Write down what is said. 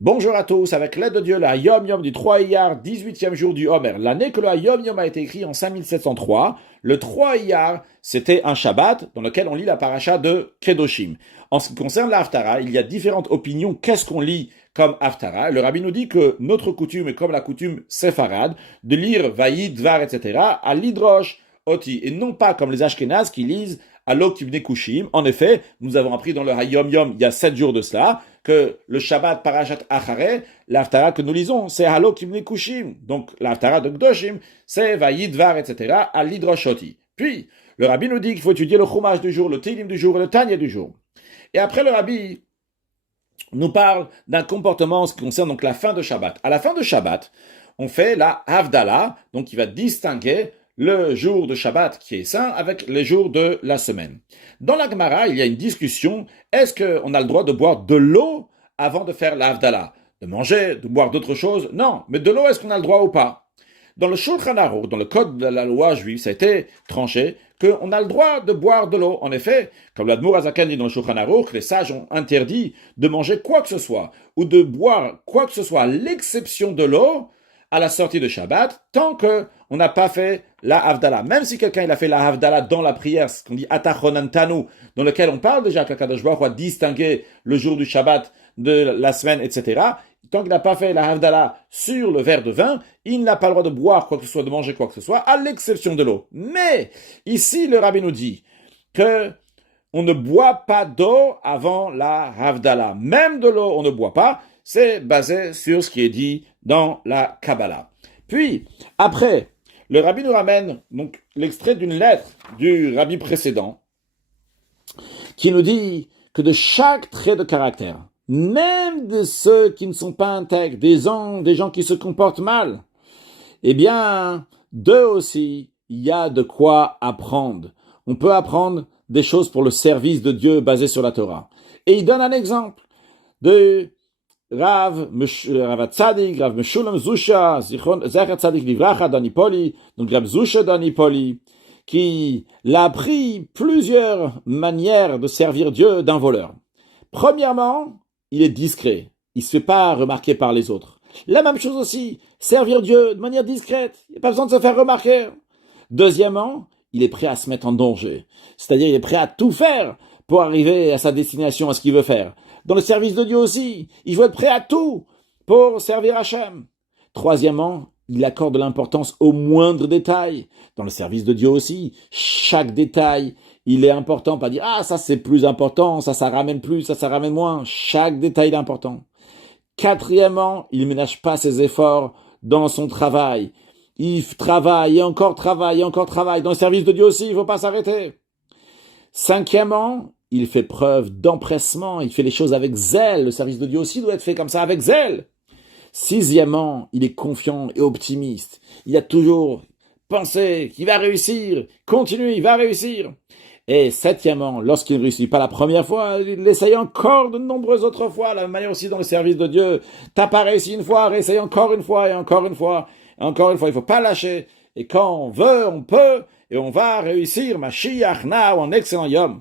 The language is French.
Bonjour à tous, avec l'aide de Dieu, le Hayom Yom du 3 Iyar, 18e jour du Homer. L'année que le Hayom Yom a été écrit en 5703, le 3 Iyar, c'était un Shabbat dans lequel on lit la paracha de Kedoshim. En ce qui concerne la Haftara, il y a différentes opinions. Qu'est-ce qu'on lit comme Haftara? Le rabbi nous dit que notre coutume est comme la coutume séfarade, de lire Vaïd, Dvar, etc. à l'Hidrosh, Oti, et non pas comme les Ashkénazes qui lisent à l'Oktivne Kushim. En effet, nous avons appris dans le Hayom Yom, il y a 7 jours de cela, que le Shabbat Parashat Acharé, l'Haftara que nous lisons, c'est Halo Kimne Kushim. Donc l'Haftara de Gdoshim, c'est Vayidvar, etc. à l'Hidroshoti. Puis, le rabbi nous dit qu'il faut étudier le Chumash du jour, le Teilim du jour et le Tanya du jour. Et après, le rabbi nous parle d'un comportement en ce qui concerne donc la fin de Shabbat. À la fin de Shabbat, on fait la Havdalah, donc qui va distinguer le jour de Shabbat qui est saint avec les jours de la semaine. Dans la Gemara, il y a une discussion, est-ce qu'on a le droit de boire de l'eau avant de faire la Havdalah? De manger, de boire d'autres choses? Non, mais de l'eau, est-ce qu'on a le droit ou pas? Dans le Shulchan Aruch, dans le code de la loi juive, ça a été tranché qu'on a le droit de boire de l'eau. En effet, comme l'Admour Azakan dit dans le Shulchan Aruch, les sages ont interdit de manger quoi que ce soit ou de boire quoi que ce soit à l'exception de l'eau à la sortie de Shabbat, tant qu'on n'a pas fait la Havdalah. Même si quelqu'un il a fait la Havdalah dans la prière, ce qu'on dit Atachonantanu, dans lequel on parle déjà qu'Akadosh Baruch Hu a distingué le jour du Shabbat de la semaine, etc., tant qu'il n'a pas fait la Havdalah sur le verre de vin, il n'a pas le droit de boire quoi que ce soit, de manger quoi que ce soit, à l'exception de l'eau. Mais, ici, le rabbi nous dit que on ne boit pas d'eau avant la Havdalah. Même de l'eau, on ne boit pas. C'est basé sur ce qui est dit dans la Kabbalah. Puis, après, le rabbi nous ramène donc l'extrait d'une lettre du rabbi précédent qui nous dit que de chaque trait de caractère, même de ceux qui ne sont pas intègres, des gens qui se comportent mal, eh bien, d'eux aussi, il y a de quoi apprendre. On peut apprendre des choses pour le service de Dieu basé sur la Torah. Et il donne un exemple de Rav Tzadik, Rav Meshulam Zusha, Zecher Tzadik Livracha Danipoli, donc Rav Zusha Danipoli, qui l'a appris plusieurs manières de servir Dieu d'un voleur. Premièrement, il est discret. Il ne se fait pas remarquer par les autres. La même chose aussi, servir Dieu de manière discrète. Il n'y a pas besoin de se faire remarquer. Deuxièmement, il est prêt à se mettre en danger. C'est-à-dire, il est prêt à tout faire pour arriver à sa destination, à ce qu'il veut faire. Dans le service de Dieu aussi, il faut être prêt à tout pour servir Hachem. Troisièmement, il accorde de l'importance aux moindres détails. Dans le service de Dieu aussi, chaque détail, il est important. Pas dire, ah, ça c'est plus important, ça ramène plus, ça ramène moins. Chaque détail est important. Quatrièmement, il ne ménage pas ses efforts dans son travail. Il travaille et encore travaille et encore travaille. Dans le service de Dieu aussi, il ne faut pas s'arrêter. Cinquièmement, il fait preuve d'empressement. Il fait les choses avec zèle. Le service de Dieu aussi doit être fait comme ça, avec zèle. Sixièmement, il est confiant et optimiste. Il a toujours pensé qu'il va réussir. Continue, il va réussir. Et septièmement, lorsqu'il ne réussit pas la première fois, il essaye encore de nombreuses autres fois. La même manière aussi dans le service de Dieu. T'as pas réussi une fois, réessaye encore une fois et encore une fois. Et encore une fois, il faut pas lâcher. Et quand on veut, on peut. Et on va réussir. Mashiach now, en excellent yom.